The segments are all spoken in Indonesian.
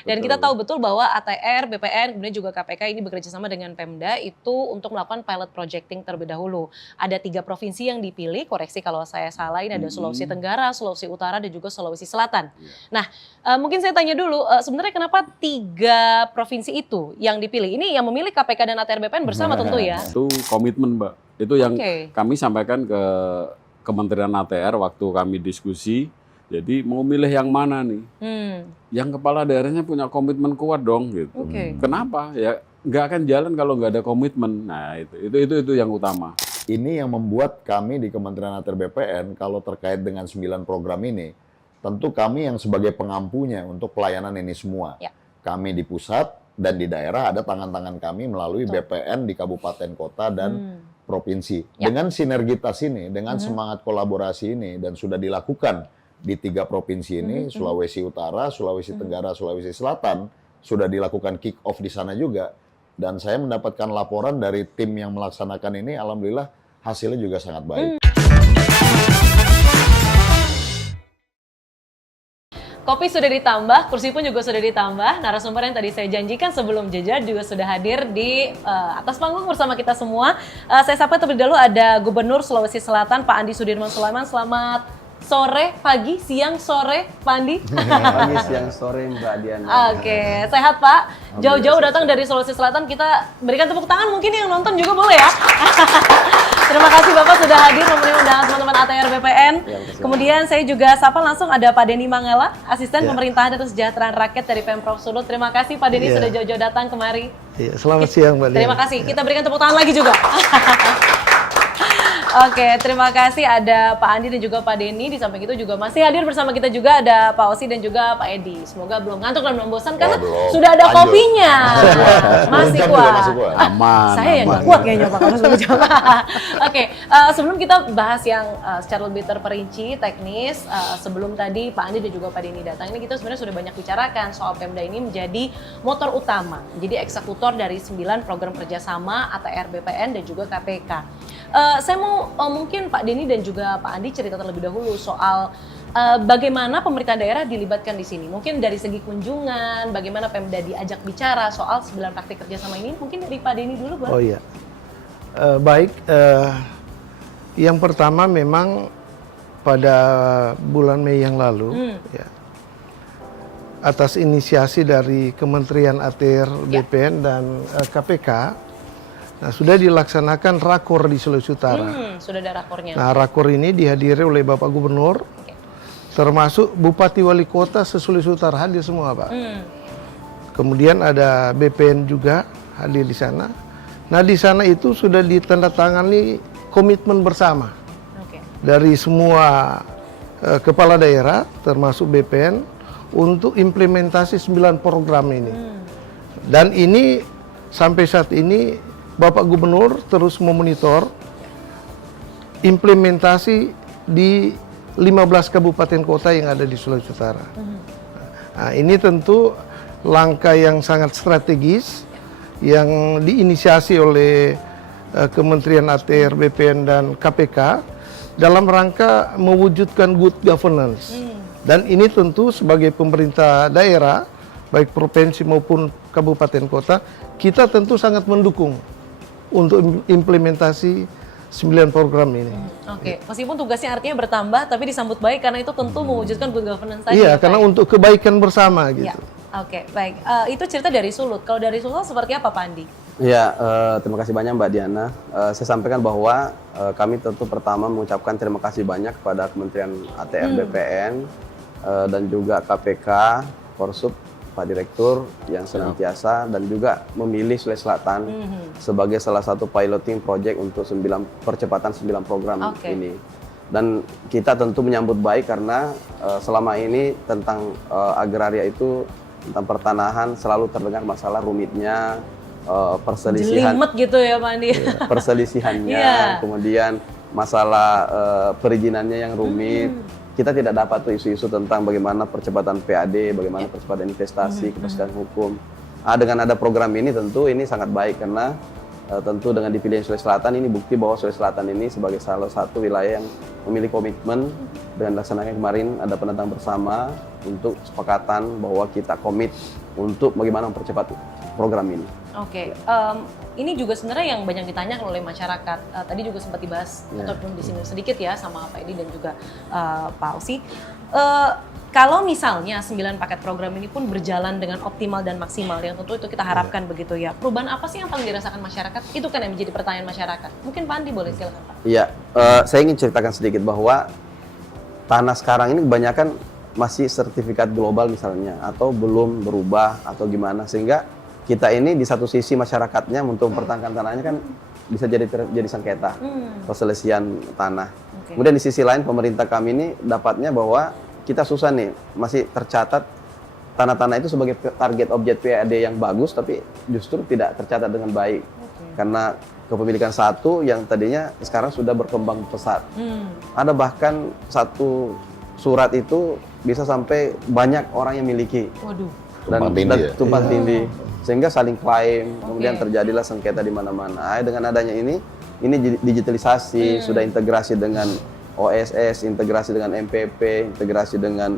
Dan kita tahu betul bahwa ATR, BPN, kemudian juga KPK ini bekerja sama dengan Pemda itu untuk melakukan pilot projecting terlebih dahulu. Ada 3 provinsi yang dipilih, koreksi kalau saya salah, ini ada Sulawesi Tenggara, Sulawesi Utara, dan juga Sulawesi Selatan. Nah, mungkin saya tanya dulu, sebenarnya kenapa 3 provinsi itu yang dipilih? Ini yang memilih KPK dan ATR BPN bersama tentu ya? Itu komitmen, Mbak. Itu yang kami sampaikan ke Kementerian ATR waktu kami diskusi. Jadi mau milih yang mana nih? Yang kepala daerahnya punya komitmen kuat dong gitu. Kenapa? Ya nggak akan jalan kalau nggak ada komitmen. Nah itu yang utama. Ini yang membuat kami di Kementerian ATR BPN kalau terkait dengan 9 program ini, tentu kami yang sebagai pengampunya untuk pelayanan ini semua. Kami di pusat dan di daerah ada tangan-tangan kami melalui BPN di kabupaten kota dan provinsi. Dengan sinergitas ini, dengan semangat kolaborasi ini dan sudah dilakukan di 3 provinsi ini, Sulawesi Utara, Sulawesi Tenggara, Sulawesi Selatan, sudah dilakukan kick off di sana juga. Dan saya mendapatkan laporan dari tim yang melaksanakan ini, alhamdulillah hasilnya juga sangat baik. Kopi sudah ditambah, kursi pun juga sudah ditambah. Narasumber yang tadi saya janjikan sebelum jeda juga sudah hadir di atas panggung bersama kita semua. Saya sapa terlebih dahulu ada Gubernur Sulawesi Selatan, Pak Andi Sudirman Sulaiman. Selamat sore, pagi, siang, sore, Pak Andi. Pagi, siang, sore, Mbak Diana. Oke, sehat Pak. Jauh-jauh datang dari Sulawesi Selatan, kita berikan tepuk tangan, mungkin yang nonton juga boleh ya. Terima kasih Bapak sudah hadir memenuhi undangan teman-teman ATR BPN. Kemudian saya juga sapa langsung ada Pak Denny Mangala, Asisten Pemerintahan dan Kesejahteraan Rakyat dari Pemprov Sulut. Terima kasih Pak Denny sudah jauh-jauh datang kemari. Selamat siang Mbak Diana. Terima kasih, kita berikan tepuk tangan lagi juga. Oke, terima kasih ada Pak Andi dan juga Pak Denny. Di samping itu juga masih hadir bersama kita juga ada Pak Osi dan juga Pak Edi. Semoga belum ngantuk dan belum bosan karena sudah ada kopinya. Masih kuat. Aman. Saya yang nggak kuat kayaknya Pak kalau sudah coba. Oke, sebelum kita bahas yang secara lebih terperinci, teknis, sebelum tadi Pak Andi dan juga Pak Denny datang, ini kita sebenarnya sudah banyak bicarakan soal Pemda ini menjadi motor utama, menjadi eksekutor dari 9 program kerjasama ATR BPN dan juga KPK. Saya mau mungkin Pak Denny dan juga Pak Andi cerita terlebih dahulu soal bagaimana pemerintah daerah dilibatkan di sini. Mungkin dari segi kunjungan, bagaimana Pemda diajak bicara soal 9 praktik kerjasama ini. Mungkin dari Pak Denny dulu, boleh? Oh iya, baik. Yang pertama memang pada bulan Mei yang lalu, ya, atas inisiasi dari Kementerian ATR BPN dan KPK, nah, sudah dilaksanakan rakor di Sulawesi Utara. Sudah ada rakornya. Nah, rakor ini dihadiri oleh Bapak Gubernur, termasuk Bupati Wali Kota se-Sulawesi Utara hadir semua, Pak. Kemudian ada BPN juga hadir di sana. Nah, di sana itu sudah ditandatangani komitmen bersama dari semua kepala daerah, termasuk BPN, untuk implementasi 9 program ini. Dan ini sampai saat ini Bapak Gubernur terus memonitor implementasi di 15 kabupaten kota yang ada di Sulawesi Utara. Nah, ini tentu langkah yang sangat strategis yang diinisiasi oleh Kementerian ATR, BPN, dan KPK dalam rangka mewujudkan good governance. Dan ini tentu sebagai pemerintah daerah, baik provinsi maupun kabupaten kota, kita tentu sangat mendukung untuk implementasi 9 program ini. Oke, meskipun tugasnya artinya bertambah, tapi disambut baik karena itu tentu mewujudkan good governance tadi. Iya, karena untuk kebaikan bersama gitu. Oke, baik. Itu cerita dari Sulut. Kalau dari Sulut seperti apa, Pak Andi? Ya, terima kasih banyak Mbak Diana. Saya sampaikan bahwa kami tentu pertama mengucapkan terima kasih banyak kepada Kementerian ATR BPN dan juga KPK, Korsub, Pak Direktur yang senantiasa dan juga memilih Sulawesi Selatan sebagai salah satu piloting project untuk percepatan 9 program ini. Dan kita tentu menyambut baik karena selama ini tentang agraria itu, tentang pertanahan selalu terdengar masalah rumitnya, perselisihan. Jelimet gitu ya Pak Andi. Perselisihannya, kemudian masalah perizinannya yang rumit. Kita tidak dapat tuh isu-isu tentang bagaimana percepatan PAD, bagaimana percepatan investasi, kepastian hukum. Dengan ada program ini tentu ini sangat baik karena tentu dengan dipilihnya Sulawesi Selatan ini bukti bahwa Sulawesi Selatan ini sebagai salah satu wilayah yang memiliki komitmen dengan laksananya kemarin ada penentang bersama untuk kesepakatan bahwa kita komit untuk bagaimana mempercepat program ini. Oke, ini juga sebenarnya yang banyak ditanyakan oleh masyarakat. Tadi juga sempat dibahas ataupun disinggung sedikit ya sama Pak Edi dan juga Pak Ausi. Kalau misalnya 9 paket program ini pun berjalan dengan optimal dan maksimal, yang tentu itu kita harapkan begitu ya. Perubahan apa sih yang paling dirasakan masyarakat? Itu kan yang menjadi pertanyaan masyarakat. Mungkin Pak Andi boleh silakan Pak. Iya, saya ingin ceritakan sedikit bahwa tanah sekarang ini kebanyakan masih sertifikat global misalnya, atau belum berubah atau gimana, sehingga kita ini di satu sisi masyarakatnya untuk mempertahankan tanahnya kan bisa jadi sengketa perselisihan tanah. Kemudian di sisi lain pemerintah kami ini dapatnya bahwa kita susah nih, masih tercatat tanah-tanah itu sebagai target objek PAD yang bagus, tapi justru tidak tercatat dengan baik. Karena kepemilikan satu yang tadinya sekarang sudah berkembang pesat. Ada bahkan satu surat itu bisa sampai banyak orang yang miliki. Waduh. Dan tumpang tindih. Sehingga saling klaim, kemudian terjadilah sengketa di mana-mana. Dengan adanya ini digitalisasi, sudah integrasi dengan OSS, integrasi dengan MPP, integrasi dengan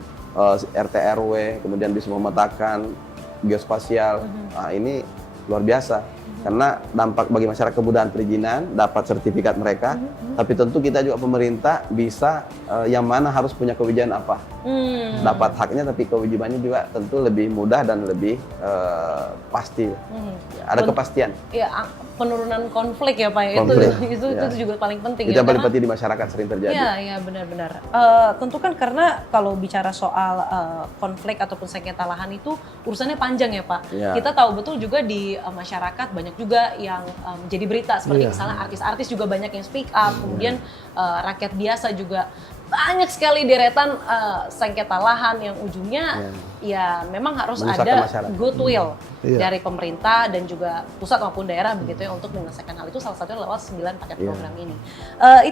RT RW, kemudian bisa memetakan geospasial. Ini luar biasa. Karena dampak bagi masyarakat kemudahan perizinan, dapat sertifikat mereka, tapi tentu kita juga pemerintah bisa yang mana harus punya kewajiban apa. Dapat haknya, tapi kewajibannya juga tentu lebih mudah dan lebih pasti. Ada kepastian. Ya, penurunan konflik ya Pak. Itu juga paling penting. Itu yang paling penting di masyarakat sering terjadi. Iya benar-benar. Tentu kan karena kalau bicara soal konflik ataupun sengketa lahan itu urusannya panjang ya Pak. Kita tahu betul juga di masyarakat banyak juga yang menjadi berita seperti misalnya artis-artis juga banyak yang speak up, kemudian rakyat biasa juga banyak sekali deretan sengketa lahan yang ujungnya ya memang harus ada goodwill dari pemerintah dan juga pusat maupun daerah begitu ya untuk menyelesaikan hal itu, salah satunya lewat 9 paket program ini.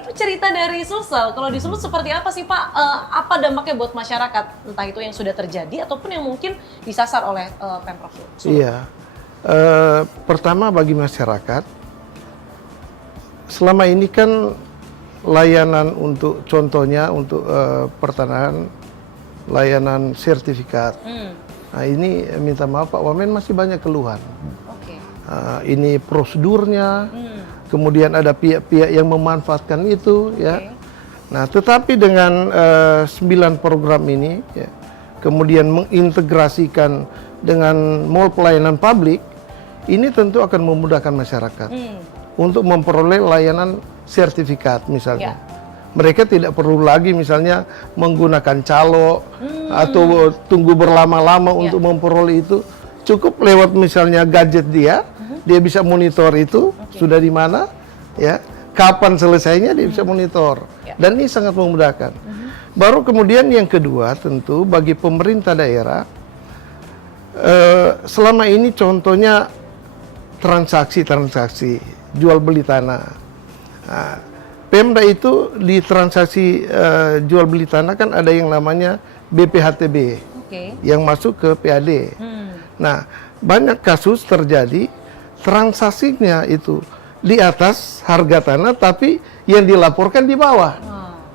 Itu cerita dari Sulsel. Kalau di Sulut seperti apa sih Pak? Apa dampaknya buat masyarakat? Entah itu yang sudah terjadi ataupun yang mungkin disasar oleh Pemprov Sulut. Iya. Pertama bagi masyarakat, selama ini kan layanan untuk contohnya untuk pertanahan, layanan sertifikat. Nah ini minta maaf Pak Wamen masih banyak keluhan. Ini prosedurnya, kemudian ada pihak-pihak yang memanfaatkan itu, ya. Nah tetapi dengan 9 program ini, ya, kemudian mengintegrasikan dengan mall pelayanan publik, ini tentu akan memudahkan masyarakat untuk memperoleh layanan sertifikat misalnya. Mereka tidak perlu lagi misalnya menggunakan calo atau tunggu berlama-lama untuk memperoleh itu. Cukup lewat misalnya gadget dia bisa monitor itu sudah di mana, ya, kapan selesainya dia bisa monitor. Dan ini sangat memudahkan. Baru kemudian yang kedua tentu bagi pemerintah daerah, selama ini contohnya transaksi jual beli tanah. Nah, Pemda itu di transaksi jual beli tanah kan ada yang namanya BPHTB yang masuk ke PAD. Nah, banyak kasus terjadi transaksinya itu di atas harga tanah tapi yang dilaporkan di bawah.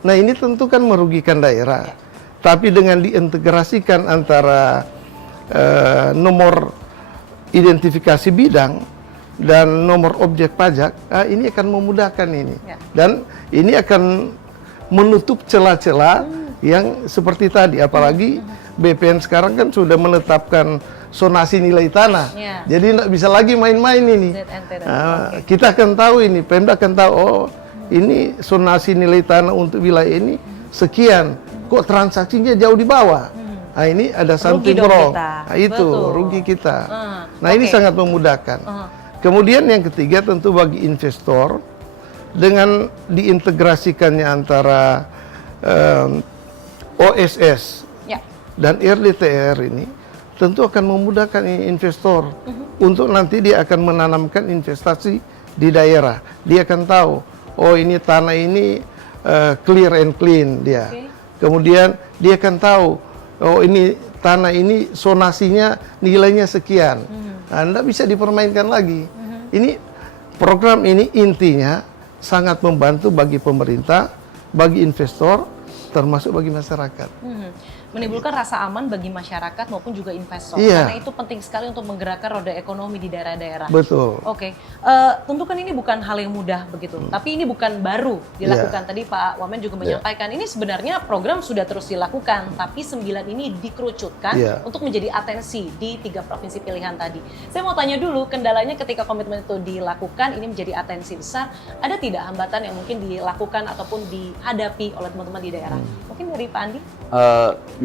Nah, ini tentu kan merugikan daerah. Tapi dengan diintegrasikan antara nomor identifikasi bidang dan nomor objek pajak, ini akan memudahkan ini. Dan ini akan menutup celah-celah yang seperti tadi. Apalagi BPN sekarang kan sudah menetapkan zonasi nilai tanah. Jadi nggak bisa lagi main-main ini. Kita akan tahu ini, Pemda akan tahu, oh ini zonasi nilai tanah untuk wilayah ini sekian. Kok transaksinya jauh di bawah? Nah ini ada something wrong. Nah itu rugi kita. Nah ini sangat memudahkan. Kemudian yang ketiga tentu bagi investor, dengan diintegrasikannya antara OSS dan RDTR ini tentu akan memudahkan investor untuk nanti dia akan menanamkan investasi di daerah. Dia akan tahu, oh ini tanah ini clear and clean dia. Kemudian dia akan tahu, oh ini tanah ini zonasinya nilainya sekian. Anda bisa dipermainkan lagi. Ini program ini intinya sangat membantu bagi pemerintah, bagi investor, termasuk bagi masyarakat. menimbulkan rasa aman bagi masyarakat maupun juga investor. Iya. Karena itu penting sekali untuk menggerakkan roda ekonomi di daerah-daerah. Betul. Oke, tentu kan ini bukan hal yang mudah begitu, tapi ini bukan baru dilakukan. Tadi Pak Wamen juga menyampaikan, ini sebenarnya program sudah terus dilakukan, tapi 9 ini dikerucutkan untuk menjadi atensi di 3 provinsi pilihan tadi. Saya mau tanya dulu, kendalanya ketika komitmen itu dilakukan, ini menjadi atensi besar, ada tidak hambatan yang mungkin dilakukan ataupun dihadapi oleh teman-teman di daerah? Mungkin dari Pak Andi?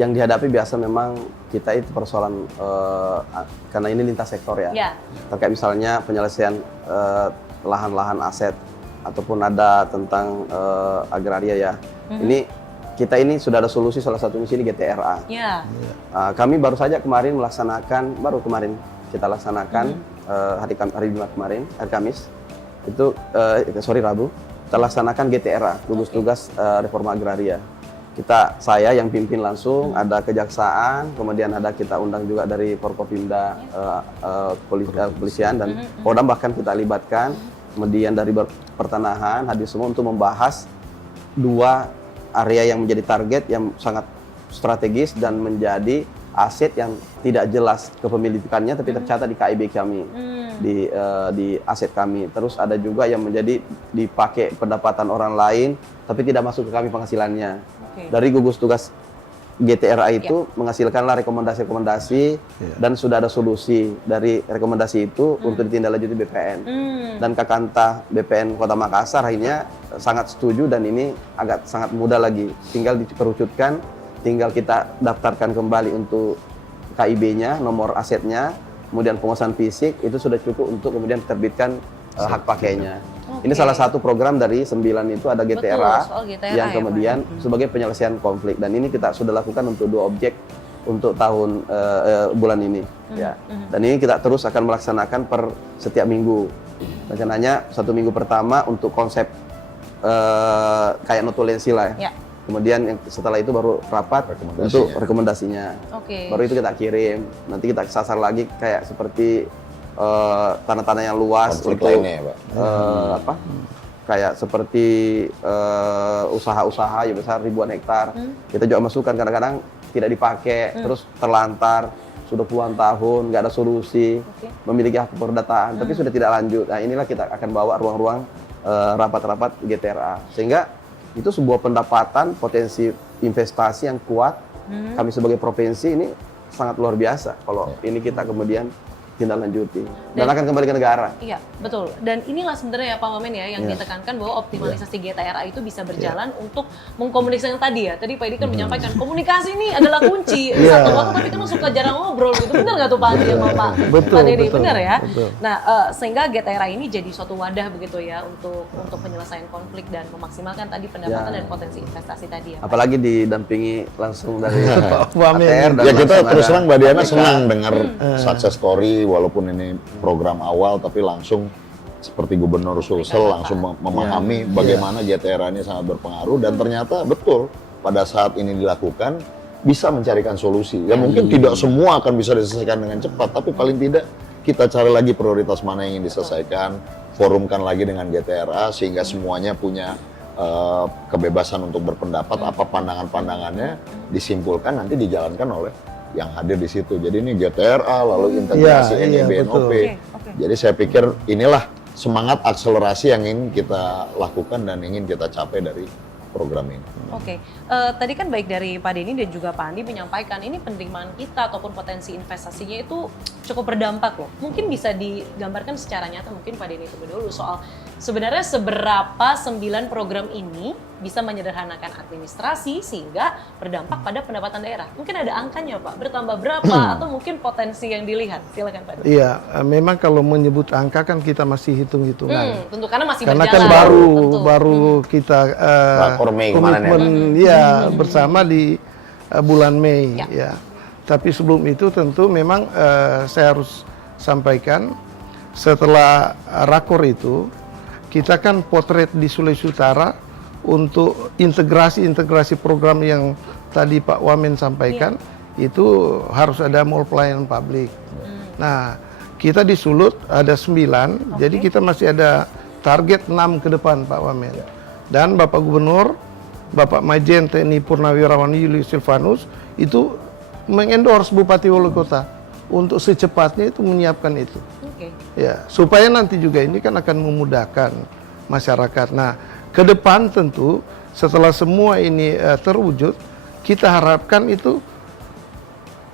Yang dihadapi biasa memang kita itu persoalan karena ini lintas sektor ya. Terkait misalnya penyelesaian lahan-lahan aset ataupun ada tentang agraria ya. Ini kita ini sudah ada solusi, salah satunya sini GTRA. Kami baru saja kemarin melaksanakan, kita laksanakan hari Jumat kemarin, hari Kamis itu Rabu kita laksanakan GTRA, gugus tugas reforma agraria. Saya yang pimpin langsung, ada kejaksaan, kemudian ada kita undang juga dari Forkopimda, kepolisian dan Kodam bahkan kita libatkan, kemudian dari pertanahan hadir semua untuk membahas 2 area yang menjadi target yang sangat strategis dan menjadi aset yang tidak jelas kepemilikannya tapi tercatat di KIB kami, di aset kami. Terus ada juga yang menjadi dipakai pendapatan orang lain tapi tidak masuk ke kami penghasilannya. Dari gugus tugas GTRA itu menghasilkanlah rekomendasi-rekomendasi dan sudah ada solusi dari rekomendasi itu untuk ditindaklanjuti BPN. Dan Kakanta BPN Kota Makassar akhirnya sangat setuju dan ini sangat mudah lagi. Tinggal dikerucutkan, tinggal kita daftarkan kembali untuk KIB-nya, nomor asetnya, kemudian penguasaan fisik itu sudah cukup untuk kemudian diterbitkan hak pakainya. Ini salah satu program dari 9 itu ada GTRA, yang kemudian sebagai penyelesaian konflik dan ini kita sudah lakukan untuk 2 objek untuk tahun bulan ini ya. Dan ini kita terus akan melaksanakan per setiap minggu. Rencananya 1 minggu pertama untuk konsep kayak notulensi lah ya. Kemudian setelah itu baru rapat untuk rekomendasinya. Baru itu kita kirim. Nanti kita sasar lagi kayak seperti tanah-tanah yang luas konflik untuk lainnya, Pak. kayak seperti usaha-usaha yang besar ribuan hektar. Kita juga masukkan kadang-kadang tidak dipakai, terus terlantar sudah puluhan tahun nggak ada solusi, memiliki hak perdataan tapi sudah tidak lanjut. Nah inilah kita akan bawa ruang-ruang rapat-rapat GTRA sehingga itu sebuah pendapatan potensi investasi yang kuat. Kami sebagai provinsi ini sangat luar biasa kalau ini kita kemudian tindak lanjuti dan akan kembali ke negara. Iya, betul. Dan inilah sebenarnya ya Pak Wamen ya yang ditekankan bahwa optimalisasi GTRA itu bisa berjalan untuk mengkomunikasikan tadi ya. Tadi Pak Edi kan menyampaikan komunikasi ini adalah kunci. Satu waktu tapi kan suka jarang ngobrol gitu. Benar nggak tuh Pak Edi sama Pak Dedi? Benar ya? Nah, sehingga GTRA ini jadi suatu wadah begitu ya untuk penyelesaian konflik dan memaksimalkan tadi pendapatan dan potensi investasi tadi ya. Apalagi didampingi langsung dari Pak Wamen. Ya kita terus terang Mbak Diana senang dengar success story walaupun ini program awal tapi langsung seperti Gubernur Sulsel langsung memahami bagaimana GTRA ini sangat berpengaruh dan ternyata betul pada saat ini dilakukan bisa mencarikan solusi. Ya mungkin tidak semua akan bisa diselesaikan dengan cepat tapi paling tidak kita cari lagi prioritas mana yang ingin diselesaikan, forumkan lagi dengan GTRA sehingga semuanya punya kebebasan untuk berpendapat apa pandangan-pandangannya disimpulkan nanti dijalankan oleh yang hadir di situ. Jadi ini GTRA lalu integrasi NEB-NOP. Jadi saya pikir inilah semangat akselerasi yang ingin kita lakukan dan ingin kita capai dari program ini. Tadi kan baik dari Pak Denny dan juga Pak Andi menyampaikan ini penerimaan kita ataupun potensi investasinya itu cukup berdampak loh. Mungkin bisa digambarkan secara nyata mungkin Pak Denny terlebih dulu soal sebenarnya seberapa 9 program ini bisa menyederhanakan administrasi sehingga berdampak pada pendapatan daerah. Mungkin ada angkanya Pak, bertambah berapa atau mungkin potensi yang dilihat. Silakan Pak Denny. Iya, memang kalau menyebut angka kan kita masih hitung-hitungan. Tentu karena masih karena berjalan. Karena kan baru kita komitmen bersama di bulan Mei ya. Tapi sebelum itu tentu memang saya harus sampaikan setelah rakor itu kita kan potret di Sulawesi Utara untuk integrasi program yang tadi Pak Wamen sampaikan itu harus ada mall pelayanan publik. Nah kita di Sulut ada 9, jadi kita masih ada target 6 ke depan Pak Wamen. Dan Bapak Gubernur Bapak Majen TNI Purnawirawan Julius Silvanus itu mengendorse Bupati Wali Kota untuk secepatnya itu menyiapkan itu. Ya, supaya nanti juga ini kan akan memudahkan masyarakat. Nah, ke depan tentu setelah semua ini terwujud, kita harapkan itu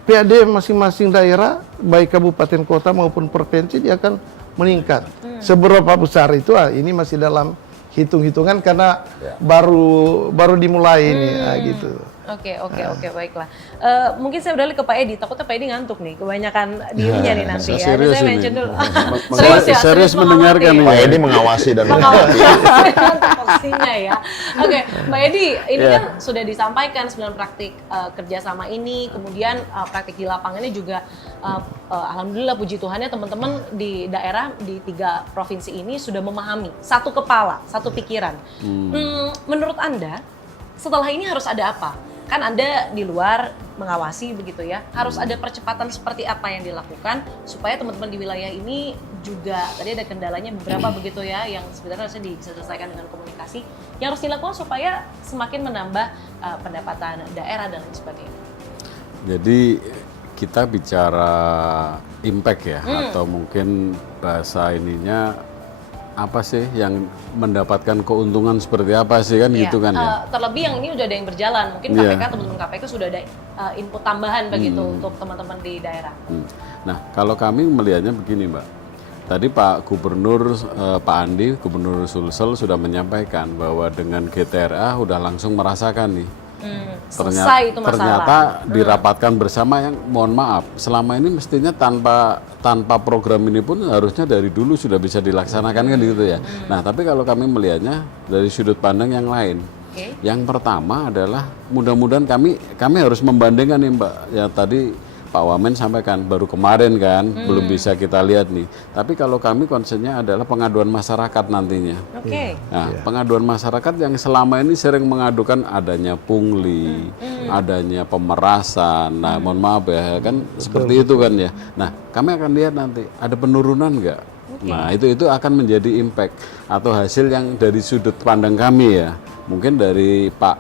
PAD masing-masing daerah, baik kabupaten kota maupun provinsi, dia akan meningkat. Seberapa besar itu, ini masih dalam hitung-hitungan karena baru dimulai ini, gitu. Oke, baiklah. Mungkin saya beralih ke Pak Edi. Takutnya Pak Edi ngantuk nih, kebanyakan dirinya nih nanti ya. Serius Saya ini. mention dulu. Serius mendengarkan nih. Pak Edi mengawasi dan mengamati. Porsinya ya. Oke, Pak Edi, ini kan sudah disampaikan 9 praktik kerjasama ini, kemudian praktik di lapangannya juga, alhamdulillah puji Tuhannya teman-teman di daerah di 3 provinsi ini sudah memahami, satu kepala, satu pikiran. Menurut Anda, setelah ini harus ada apa? Kan Anda di luar mengawasi begitu ya, harus ada percepatan seperti apa yang dilakukan supaya teman-teman di wilayah ini juga, tadi ada kendalanya beberapa begitu ya, yang sebenarnya harusnya bisa diselesaikan dengan komunikasi, yang harus dilakukan supaya semakin menambah pendapatan daerah dan lain sebagainya. Jadi kita bicara impact ya, atau mungkin bahasa ininya apa sih yang mendapatkan keuntungan seperti apa sih kan gitu kan ya. Terlebih yang ini udah ada yang berjalan, mungkin KPK teman-teman KPK sudah ada input tambahan begitu untuk teman-teman di daerah. Nah kalau kami melihatnya begini Mbak, tadi Pak Gubernur Pak Andi, Gubernur Sulsel sudah menyampaikan bahwa dengan GTRA udah langsung merasakan nih. Selesai itu masalah. Ternyata dirapatkan bersama yang mohon maaf selama ini mestinya tanpa program ini pun harusnya dari dulu sudah bisa dilaksanakan kan gitu ya. Nah tapi kalau kami melihatnya dari sudut pandang yang lain. Yang pertama adalah mudah-mudahan kami harus membandingkan nih Mbak ya, tadi Pak Wamen sampaikan baru kemarin kan belum bisa kita lihat nih. Tapi kalau kami konsennya adalah pengaduan masyarakat nantinya. Nah, pengaduan masyarakat yang selama ini sering mengadukan adanya pungli, adanya pemerasan. Nah, mohon maaf ya kan seperti itu kan ya. Nah, kami akan lihat nanti ada penurunan nggak. Nah, itu akan menjadi impact atau hasil yang dari sudut pandang kami ya. Mungkin dari Pak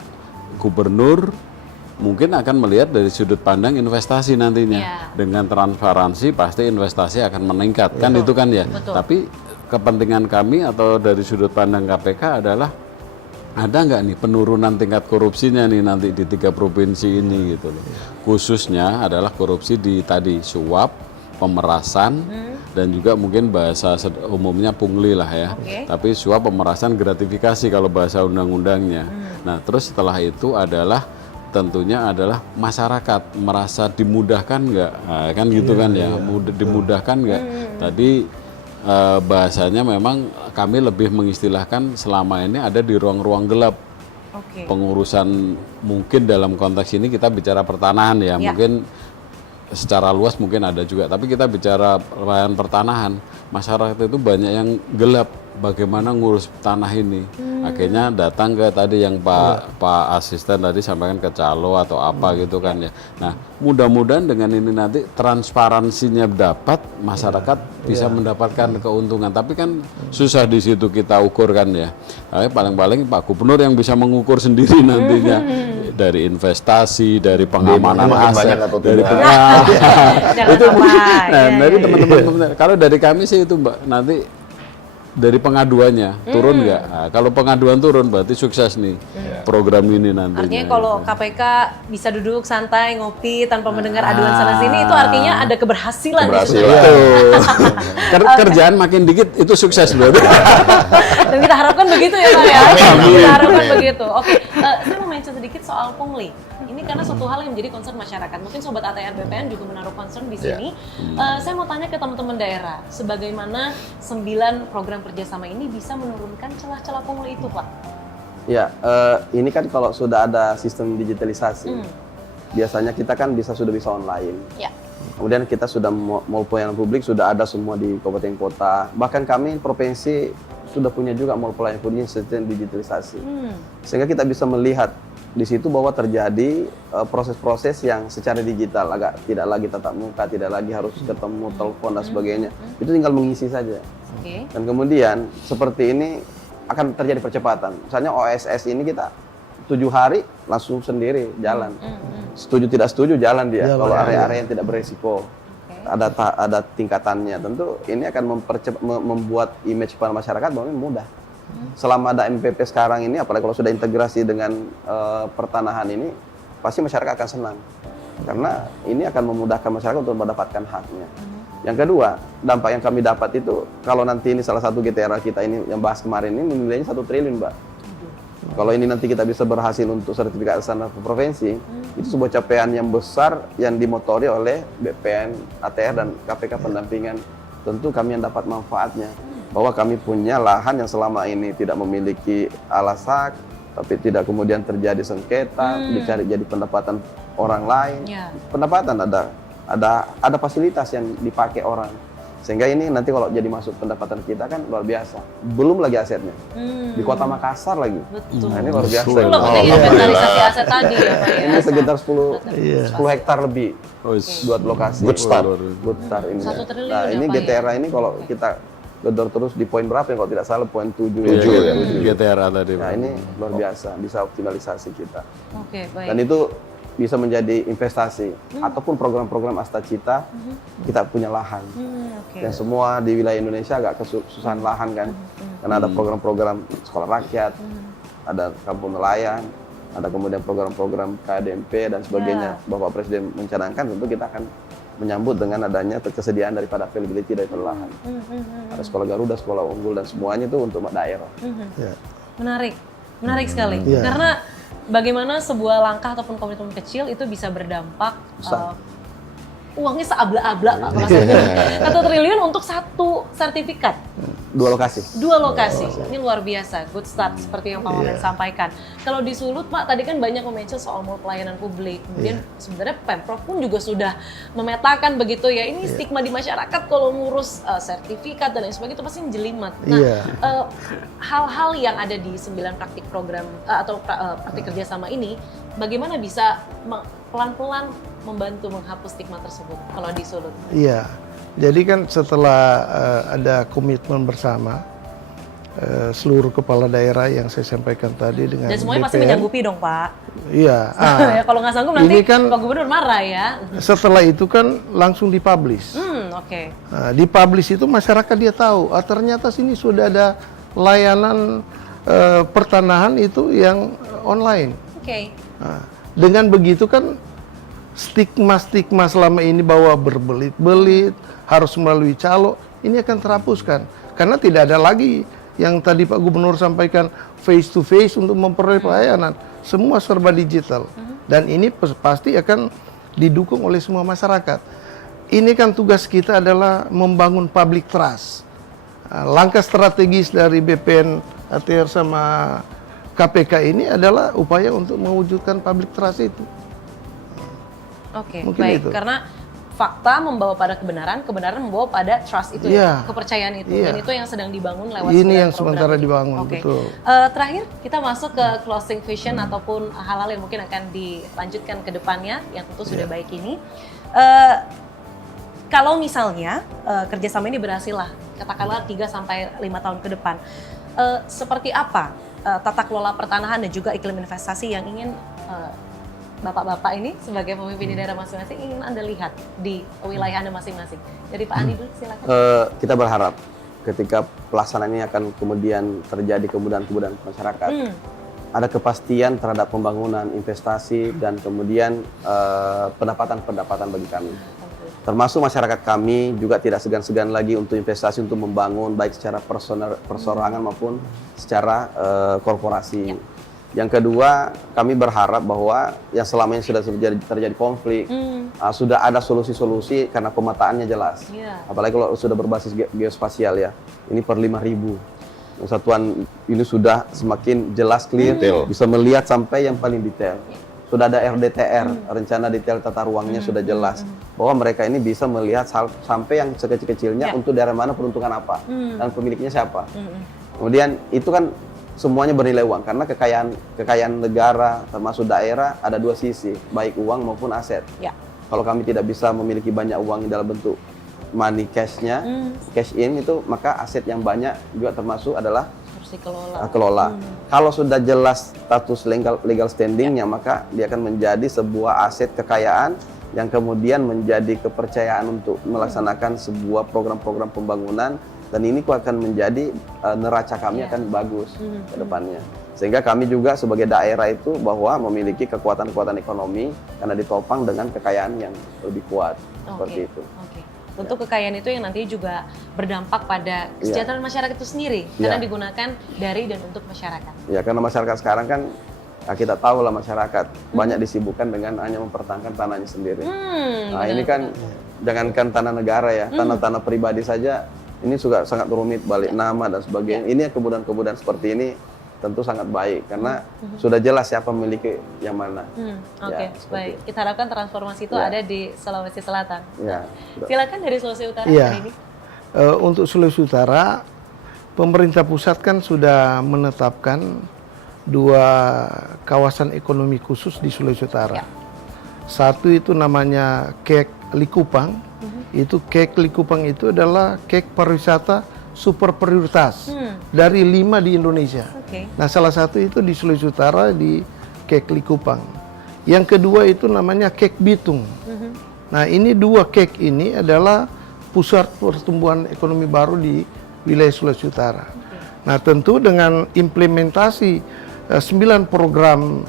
Gubernur mungkin akan melihat dari sudut pandang investasi nantinya. Dengan transparansi pasti investasi akan meningkat kan itu kan ya. Tapi kepentingan kami atau dari sudut pandang KPK adalah ada nggak nih penurunan tingkat korupsinya nih nanti di 3 provinsi ini gitu loh. Khususnya adalah korupsi di tadi suap, pemerasan dan juga mungkin bahasa umumnya pungli lah ya. Tapi suap, pemerasan, gratifikasi kalau bahasa undang-undangnya. Nah, terus setelah itu adalah tentunya adalah masyarakat merasa dimudahkan nggak, kan gitu kan ya, dimudahkan nggak. Tadi bahasanya memang kami lebih mengistilahkan selama ini ada di ruang-ruang gelap. Pengurusan mungkin dalam konteks ini kita bicara pertanahan ya, mungkin secara luas mungkin ada juga, tapi kita bicara pelayanan pertanahan, masyarakat itu banyak yang gelap bagaimana ngurus tanah ini. Akhirnya datang ke tadi yang Pak Asisten tadi sampaikan ke calo atau apa gitu kan ya. Nah, mudah-mudahan dengan ini nanti transparansinya dapat, masyarakat bisa mendapatkan keuntungan. Tapi kan susah di situ kita ukur kan ya. Tapi paling-paling Pak Gubernur yang bisa mengukur sendiri nantinya dari investasi, dari pengamanan aset, dari itu mungkin. Nah, dari teman-teman kalau dari kami sih itu Mbak, nanti dari pengaduannya turun nggak? Nah, kalau pengaduan turun berarti sukses nih program ini nantinya. Artinya kalau KPK bisa duduk santai ngopi tanpa mendengar aduan sana sini, itu artinya ada keberhasilan. Kerjaan makin dikit itu sukses loh. Dan kita harapkan begitu ya Pak ya. Kita harapkan begitu. Oke, saya mau mention sedikit soal pungli. Ini karena suatu hal yang menjadi concern masyarakat. Mungkin Sobat ATR BPN juga menaruh concern di sini. Saya mau tanya ke teman-teman daerah, sebagaimana 9 program kerjasama ini bisa menurunkan celah-celah pungli itu, Pak? Ya, ini kan kalau sudah ada sistem digitalisasi, biasanya kita kan sudah bisa online. Kemudian kita sudah mall pelayanan publik sudah ada semua di kabupaten kota. Bahkan kami provinsi sudah punya juga mall pelayanan publik sistem digitalisasi. Sehingga kita bisa melihat di situ bahwa terjadi proses-proses yang secara digital, agak tidak lagi tatap muka, tidak lagi harus ketemu telepon dan sebagainya. Itu tinggal mengisi saja. Dan kemudian seperti ini akan terjadi percepatan. Misalnya OSS ini kita 7 hari langsung sendiri jalan. Setuju tidak setuju jalan dia. Jalan, Kalau ya. area yang tidak beresiko. Ada tingkatannya. Tentu ini akan membuat image pada masyarakat bahwa ini mudah. Selama ada MPP sekarang ini, apalagi kalau sudah integrasi dengan pertanahan ini, pasti masyarakat akan senang. Karena ini akan memudahkan masyarakat untuk mendapatkan haknya. Yang kedua, dampak yang kami dapat itu, kalau nanti ini salah satu GTRA kita ini yang bahas kemarin ini nilainya 1 triliun, Mbak. Kalau ini nanti kita bisa berhasil untuk sertifikasi standar provinsi, itu sebuah capaian yang besar yang dimotori oleh BPN, ATR, dan KPK pendampingan. Tentu kami yang dapat manfaatnya. Bahwa kami punya lahan yang selama ini tidak memiliki alasak, tapi tidak kemudian terjadi sengketa, dicari jadi pendapatan orang lain. Pendapatan ada fasilitas yang dipakai orang. Sehingga ini nanti kalau jadi masuk pendapatan kita kan luar biasa. Belum lagi asetnya. Di Kota Makassar lagi. Betul. Nah, ini luar biasa. Itu loh penting inventarisasi aset tadi ya Pak ya. Ini sekitar 10 hektar lebih. Buat lokasi. Good start. Good start ini. 1 triliun Nah, ya, ini Pak, GTRA ini kalau kita gedor terus di poin berapa ya, kalau tidak salah poin 7 ya. GTRA tadi. Nah, ini luar biasa, bisa optimalisasi kita. Oke, baik. Dan itu bisa menjadi investasi ataupun program-program Astacita, kita punya lahan. Dan semua di wilayah Indonesia agak kesusahan lahan kan. Karena ada program-program sekolah rakyat, ada kampung nelayan, ada kemudian program-program KDMP dan sebagainya. Bapak Presiden mencanangkan, tentu kita akan menyambut dengan adanya ketersediaan daripada availability dari lahan. Ada sekolah Garuda, sekolah unggul, dan semuanya itu untuk daerah. Menarik sekali. Karena bagaimana sebuah langkah ataupun komitmen kecil itu bisa berdampak uangnya seabla-abla Pak, maksudnya 1 triliun untuk 1 sertifikat. 2 lokasi. 2 lokasi. Ini luar biasa, good start seperti yang Pak Wamen sampaikan. Kalau di Sulut Pak, tadi kan banyak mention soal mall pelayanan publik. Kemudian sebenarnya Pemprov pun juga sudah memetakan begitu ya. Ini stigma di masyarakat kalau ngurus sertifikat dan lain sebagainya itu pasti jelimet. Nah, hal-hal yang ada di 9 praktik program atau praktik kerjasama ini, bagaimana bisa pelan-pelan membantu menghapus stigma tersebut kalau di Sulut? Iya, jadi kan setelah ada komitmen bersama seluruh kepala daerah yang saya sampaikan tadi dengan dan semuanya pasti BPN, menyanggupi dong Pak. Iya. Ya, kalau nggak sanggup nanti kan, Pak Gubernur marah ya. Setelah itu kan langsung dipublish. Oke. Nah, dipublish itu masyarakat dia tahu, ternyata sini sudah ada layanan pertanahan itu yang online. Oke. Nah, dengan begitu kan stigma-stigma selama ini bahwa berbelit-belit, harus melalui calo, ini akan terhapuskan. Karena tidak ada lagi yang tadi Pak Gubernur sampaikan face to face untuk memperoleh pelayanan. Semua serba digital. Dan ini pasti akan didukung oleh semua masyarakat. Ini kan tugas kita adalah membangun public trust. Langkah strategis dari BPN, ATR sama KPK ini adalah upaya untuk mewujudkan public trust itu. Oke, Mungkin baik. itu. Karena fakta membawa pada kebenaran, kebenaran membawa pada trust itu ya, kepercayaan itu. Dan itu yang sedang dibangun lewat ini yang program sementara itu. dibangun, Oke. betul. Terakhir kita masuk ke closing vision ataupun hal-hal yang mungkin akan dilanjutkan ke depannya yang tentu sudah baik ini. Kalau misalnya kerjasama ini berhasil lah, katakanlah 3-5 tahun ke depan, seperti apa tata kelola pertanahan dan juga iklim investasi yang ingin Bapak-bapak ini sebagai pemimpin di daerah masing-masing ingin Anda lihat di wilayah Anda masing-masing? Dari Pak Andi dulu silakan. Kita berharap ketika pelaksanaan ini akan kemudian terjadi kemudahan-kemudahan masyarakat, ada kepastian terhadap pembangunan, investasi, dan kemudian pendapatan-pendapatan bagi kami. Termasuk masyarakat kami juga tidak segan-segan lagi untuk investasi untuk membangun baik secara persorangan maupun secara korporasi. Yang kedua, kami berharap bahwa yang selama ini sudah terjadi konflik, sudah ada solusi-solusi karena pemetaannya jelas. Apalagi kalau sudah berbasis geospasial ya, ini per 5.000. Satuan ini sudah semakin jelas, clear, bisa melihat sampai yang paling detail. Sudah ada RDTR, rencana detail tata ruangnya sudah jelas. Bahwa mereka ini bisa melihat sampai yang sekecil-kecilnya untuk daerah mana peruntukan apa, dan pemiliknya siapa. Kemudian itu kan semuanya bernilai uang, karena kekayaan negara termasuk daerah ada 2 sisi, baik uang maupun aset. Kalau kami tidak bisa memiliki banyak uang dalam bentuk money cash-nya, cash in itu, maka aset yang banyak juga termasuk adalah harus dikelola. Kelola. Kalau sudah jelas status legal standingnya, maka dia akan menjadi sebuah aset kekayaan yang kemudian menjadi kepercayaan untuk melaksanakan sebuah program-program pembangunan, dan ini akan menjadi neraca kami akan bagus ke depannya. Sehingga kami juga sebagai daerah itu bahwa memiliki kekuatan-kekuatan ekonomi karena ditopang dengan kekayaan yang lebih kuat, seperti itu. Tentu kekayaan itu yang nantinya juga berdampak pada kesejahteraan masyarakat itu sendiri, karena digunakan dari dan untuk masyarakat. Ya, karena masyarakat sekarang kan kita tahu lah, masyarakat banyak disibukkan dengan hanya mempertahankan tanahnya sendiri. Nah, ini kan jangankan tanah negara ya, tanah-tanah pribadi saja ini juga sangat rumit, balik nama dan sebagainya. Ini kemudahan-kemudahan seperti ini tentu sangat baik karena sudah jelas siapa memiliki yang mana. Oke, baik. Kita harapkan transformasi itu ada di Sulawesi Selatan. Ya, silakan dari Sulawesi Utara hari ini. Untuk Sulawesi Utara, pemerintah pusat kan sudah menetapkan 2 kawasan ekonomi khusus di Sulawesi Utara. Satu itu namanya Kek Likupang. Itu Kek Likupang itu adalah kek pariwisata super prioritas dari 5 di Indonesia. Nah, salah satu itu di Sulawesi Utara di Kek Likupang. Yang kedua itu namanya Kek Bitung. Nah, ini 2 kek ini adalah pusat pertumbuhan ekonomi baru di wilayah Sulawesi Utara. Nah, tentu dengan implementasi 9 program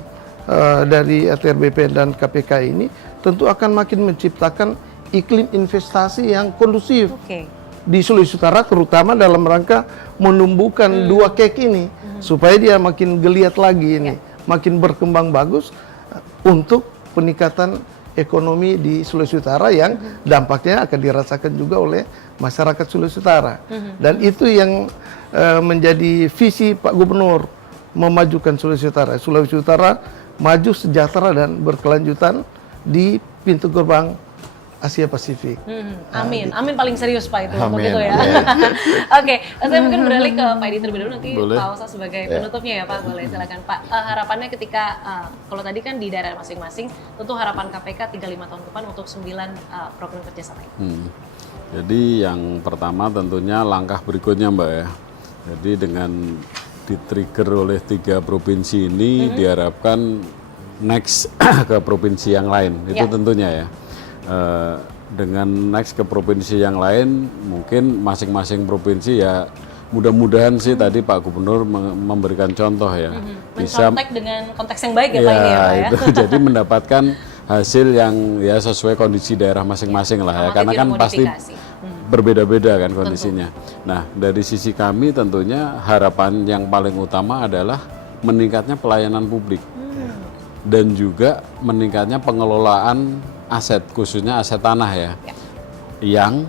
dari ATR BPN dan KPK ini tentu akan makin menciptakan iklim investasi yang kondusif di Sulawesi Utara, terutama dalam rangka menumbuhkan 2 kek ini supaya dia makin geliat lagi ini, makin berkembang bagus untuk peningkatan ekonomi di Sulawesi Utara yang dampaknya akan dirasakan juga oleh masyarakat Sulawesi Utara. Dan itu yang menjadi visi Pak Gubernur, memajukan Sulawesi Utara. Sulawesi Utara maju, sejahtera dan berkelanjutan di pintu gerbang Asia Pasifik. Amin, amin paling serius Pak itu untuk Amin. itu ya. Oke, saya mungkin beralih ke Pak Edi terlebih dahulu, nanti Pak Osa sebagai penutupnya ya Pak, boleh silakan Pak. Harapannya ketika, kalau tadi kan di daerah masing-masing, tentu harapan KPK 3-5 tahun ke depan untuk 9 program kerjasama ini. Jadi yang pertama tentunya langkah berikutnya Mbak ya. Jadi dengan di-trigger oleh 3 provinsi ini diharapkan next ke provinsi yang lain, itu tentunya ya. Dengan next ke provinsi yang lain, mungkin masing-masing provinsi ya mudah-mudahan sih tadi Pak Gubernur memberikan contoh ya, bisa dengan konteks yang baik ya Pak ini ya Pak ya. Itu jadi mendapatkan hasil yang ya sesuai kondisi daerah masing-masing lah ya, karena kan pasti berbeda-beda kan kondisinya. Nah, dari sisi kami tentunya harapan yang paling utama adalah meningkatnya pelayanan publik dan juga meningkatnya pengelolaan aset, khususnya aset tanah ya. Yang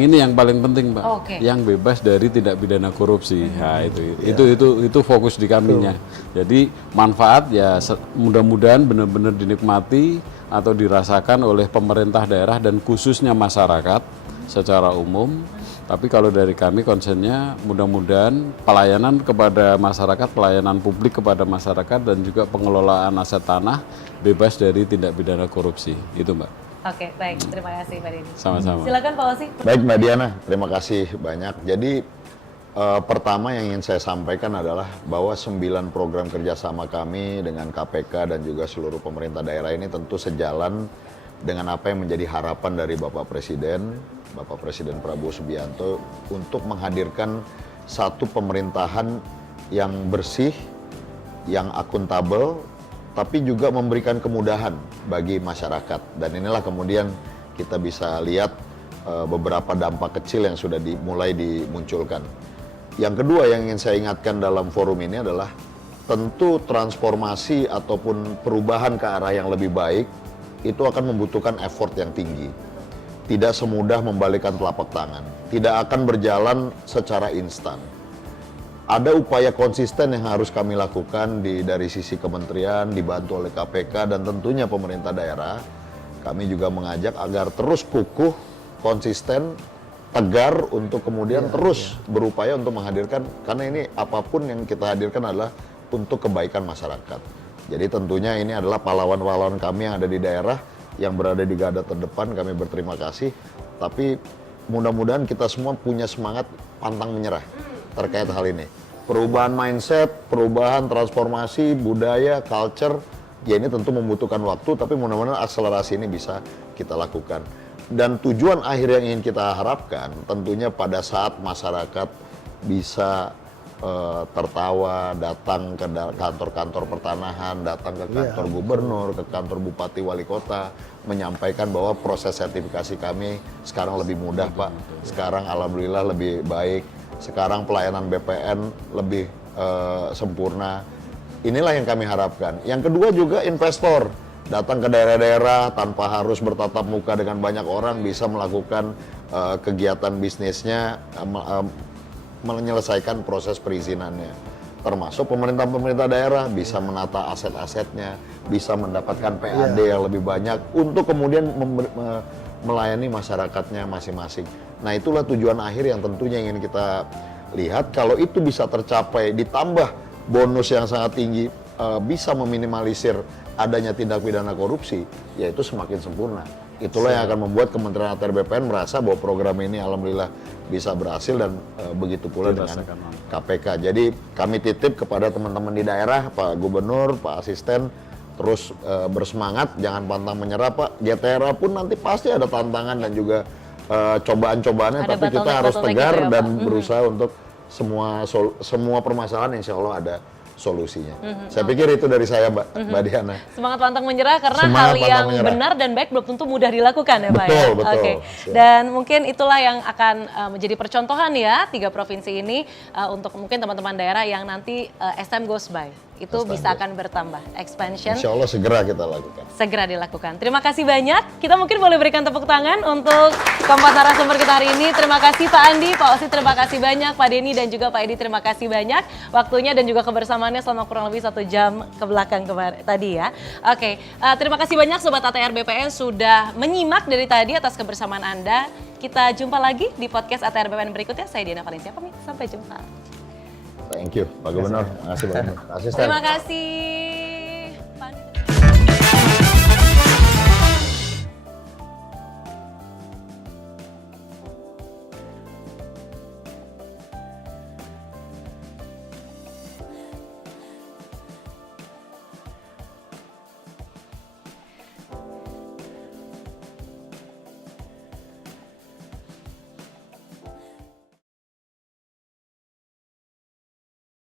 ini yang paling penting Pak, yang bebas dari tindak pidana korupsi. Nah, itu fokus di kaminya. Jadi manfaat ya mudah-mudahan benar-benar dinikmati atau dirasakan oleh pemerintah daerah dan khususnya masyarakat secara umum. Tapi kalau dari kami konsennya mudah-mudahan pelayanan kepada masyarakat, pelayanan publik kepada masyarakat dan juga pengelolaan aset tanah bebas dari tindak pidana korupsi. Itu Mbak. Oke, baik. Terima kasih Pak Denny. Sama-sama. Silakan Pak Osi. Baik Mbak Diana, terima kasih banyak. Jadi pertama yang ingin saya sampaikan adalah bahwa 9 program kerjasama kami dengan KPK dan juga seluruh pemerintah daerah ini tentu sejalan dengan apa yang menjadi harapan dari Bapak Presiden Prabowo Subianto untuk menghadirkan satu pemerintahan yang bersih, yang akuntabel, tapi juga memberikan kemudahan bagi masyarakat. Dan inilah kemudian kita bisa lihat beberapa dampak kecil yang sudah mulai dimunculkan. Yang kedua yang ingin saya ingatkan dalam forum ini adalah tentu transformasi ataupun perubahan ke arah yang lebih baik itu akan membutuhkan effort yang tinggi. Tidak semudah membalikkan telapak tangan. Tidak akan berjalan secara instan. Ada upaya konsisten yang harus kami lakukan dari sisi kementerian, dibantu oleh KPK dan tentunya pemerintah daerah. Kami juga mengajak agar terus kukuh, konsisten, tegar untuk kemudian terus berupaya untuk menghadirkan, karena ini apapun yang kita hadirkan adalah untuk kebaikan masyarakat. Jadi tentunya ini adalah pahlawan-pahlawan kami yang ada di daerah, yang berada di garda terdepan. Kami berterima kasih, tapi mudah-mudahan kita semua punya semangat pantang menyerah terkait hal ini. Perubahan mindset, perubahan transformasi, budaya, culture, ya ini tentu membutuhkan waktu, tapi mudah-mudahan akselerasi ini bisa kita lakukan. Dan tujuan akhir yang ingin kita harapkan tentunya pada saat masyarakat bisa tertawa, datang ke kantor-kantor pertanahan, datang ke kantor gubernur, ke kantor bupati, wali kota, menyampaikan bahwa proses sertifikasi kami sekarang lebih mudah, Pak. Sekarang alhamdulillah lebih baik. Sekarang pelayanan BPN lebih sempurna. Inilah yang kami harapkan. Yang kedua juga investor datang ke daerah-daerah tanpa harus bertatap muka dengan banyak orang, bisa melakukan kegiatan bisnisnya, menyelesaikan proses perizinannya. Termasuk pemerintah daerah bisa menata aset-asetnya, bisa mendapatkan PAD yang lebih banyak untuk kemudian melayani masyarakatnya masing-masing. Nah, itulah tujuan akhir yang tentunya ingin kita lihat. Kalau itu bisa tercapai, ditambah bonus yang sangat tinggi, bisa meminimalisir adanya tindak pidana korupsi, yaitu semakin sempurna. Itulah yang akan membuat Kementerian ATR BPN merasa bahwa program ini alhamdulillah bisa berhasil, dan begitu pula dengan KPK. Jadi kami titip kepada teman-teman di daerah, Pak Gubernur, Pak Asisten, terus bersemangat, jangan pantang menyerah, Pak. GTRA pun nanti pasti ada tantangan dan juga cobaan-cobaannya, tapi kita harus tegar gitu ya, dan berusaha untuk semua permasalahan insya Allah ada solusinya. Saya pikir itu dari saya, Mbak Diana. Semangat pantang menyerah, karena hal yang benar dan baik belum tentu mudah dilakukan ya Pak ya? Betul. Oke. Dan mungkin itulah yang akan menjadi percontohan ya, 3 provinsi ini untuk mungkin teman-teman daerah yang nanti SM goes by. Itu bisa akan bertambah, expansion. Insya Allah segera kita lakukan. Segera dilakukan. Terima kasih banyak. Kita mungkin boleh berikan tepuk tangan untuk keempat narasumber kita hari ini. Terima kasih Pak Andi, Pak Osi, terima kasih banyak. Pak Denny dan juga Pak Edi, terima kasih banyak waktunya dan juga kebersamaannya selama kurang lebih 1 jam ke belakang tadi ya. Oke, terima kasih banyak Sobat ATR BPN sudah menyimak dari tadi atas kebersamaan Anda. Kita jumpa lagi di podcast ATR BPN berikutnya. Saya Diana Valencia pamit, sampai jumpa. Thank you, Pak Gubernur. Terima kasih banyak. Terima kasih.